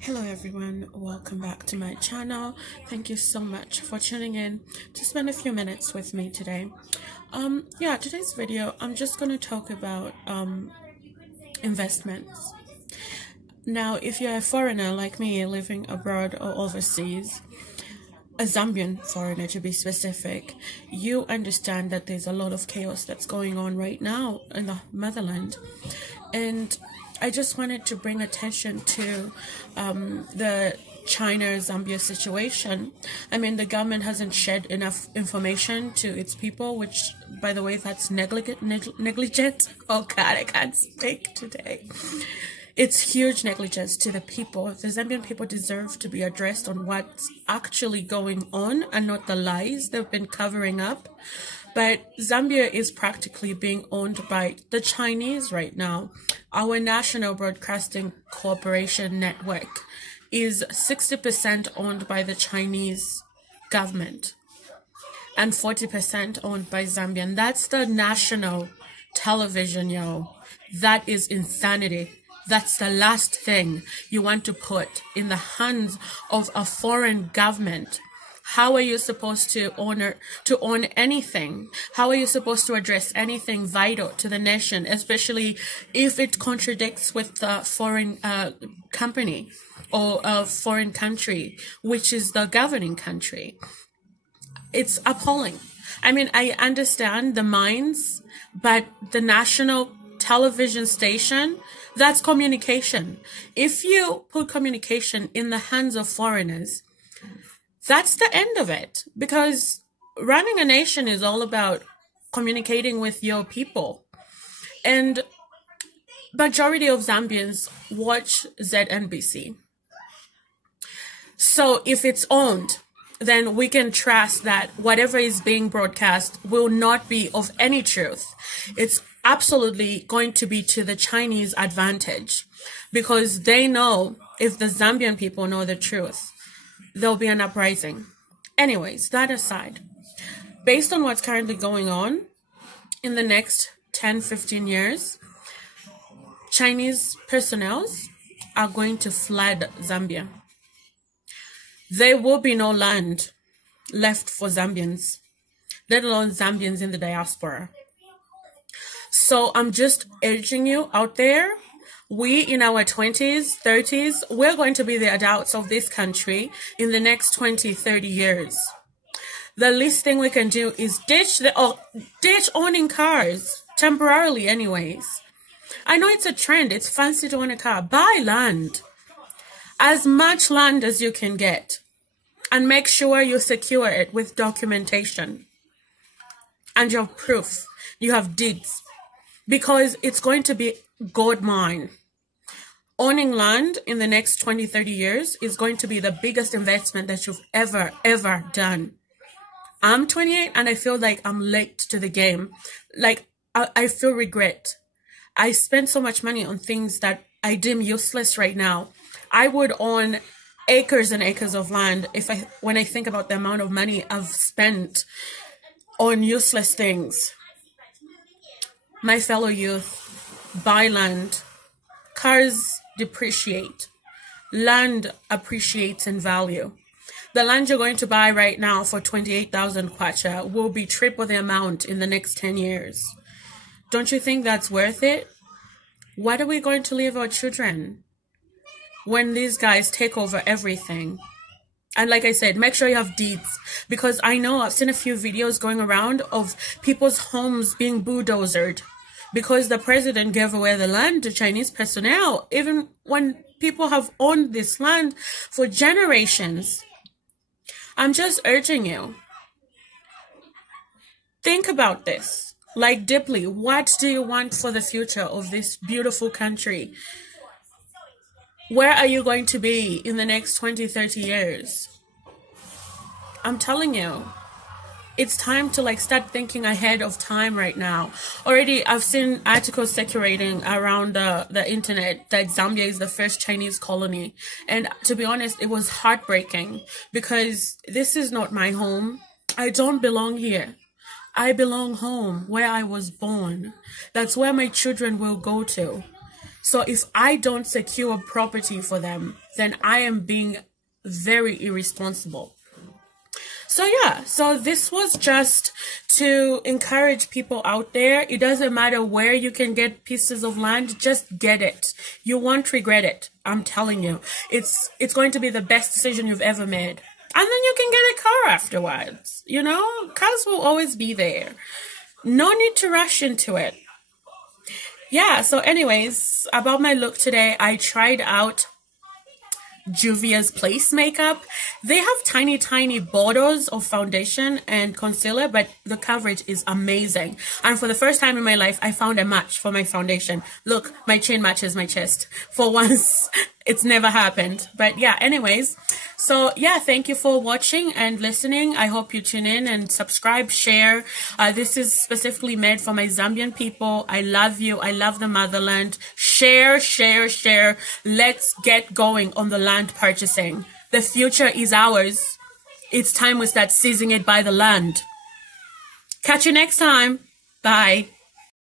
Hello everyone, welcome back to my channel. Thank you so much for tuning in to spend a few minutes with me today. Today's video I'm just going to talk about investments. Now, if you're a foreigner like me living abroad or overseas, a Zambian foreigner to be specific, you understand that there's a lot of chaos that's going on right now in the motherland. And I just wanted to bring attention to the China-Zambia situation. I mean, the government hasn't shared enough information to its people, which, by the way, that's negligent. Oh God, I can't speak today. It's huge negligence to the people. The Zambian people deserve to be addressed on what's actually going on and not the lies they've been covering up. But Zambia is practically being owned by the Chinese right now. Our National Broadcasting Corporation network is 60% owned by the Chinese government and 40% owned by Zambian. That's the national television, yo. That is insanity. That's the last thing you want to put in the hands of a foreign government. How are you supposed to own anything? How are you supposed to address anything vital to the nation, especially if it contradicts with the foreign company or a foreign country, which is the governing country? It's appalling. I mean, I understand the mines, but the national television station, that's communication. If you put communication in the hands of foreigners, that's the end of it, because running a nation is all about communicating with your people. And majority of Zambians watch ZNBC. So if it's owned, then we can trust that whatever is being broadcast will not be of any truth. It's absolutely going to be to the Chinese advantage, because they know if the Zambian people know the truth, there'll be an uprising. Anyways, that aside, based on what's currently going on, in the next 10-15 years, Chinese personnel are going to flood Zambia. There will be no land left for Zambians, let alone Zambians in the diaspora. So I'm just urging you out there, we in our 20s, 30s, we're going to be the adults of this country in the next 20, 30 years. The least thing we can do is ditch owning cars, temporarily anyways. I know it's a trend, it's fancy to own a car. Buy land. As much land as you can get. And make sure you secure it with documentation. And you have proof. You have deeds. Because it's going to be gold mine. Owning land in the next 20, 30 years is going to be the biggest investment that you've ever done. I'm 28 and I feel like I'm late to the game. Like, I feel regret. I spent so much money on things that I deem useless right now. I would own acres and acres of land when I think about the amount of money I've spent on useless things. My fellow youth, buy land. Cars depreciate. Land appreciates in value. The land you're going to buy right now for 28,000 kwacha will be triple the amount in the next 10 years. Don't you think that's worth it? What are we going to leave our children when these guys take over everything? And like I said, make sure you have deeds, because I know I've seen a few videos going around of people's homes being bulldozed because the president gave away the land to Chinese personnel, even when people have owned this land for generations. I'm just urging you, think about this, like deeply. What do you want for the future of this beautiful country? Where are you going to be in the next 20, 30 years? I'm telling you, it's time to start thinking ahead of time right now. Already, I've seen articles circulating around the internet that Zambia is the first Chinese colony. And to be honest, it was heartbreaking, because this is not my home. I don't belong here. I belong home, where I was born. That's where my children will go to. So if I don't secure property for them, then I am being very irresponsible. So yeah, so this was just to encourage people out there. It doesn't matter where you can get pieces of land, just get it. You won't regret it. I'm telling you. It's going to be the best decision you've ever made. And then you can get a car afterwards. You know, cars will always be there. No need to rush into it. Yeah, so anyways, about my look today, I tried out Juvia's Place makeup. They have tiny borders of foundation and concealer, but the coverage is amazing. And for the first time in my life, I found a match for my foundation. Look, my chin matches my chest. For once, it's never happened. But yeah, anyways, so yeah, thank you for watching and listening. I hope you tune in and subscribe, share. This is specifically made for my Zambian people. I love you. I love the motherland. Share. Let's get going on the land purchasing. The future is ours. It's time we start seizing it by the land. Catch you next time. Bye.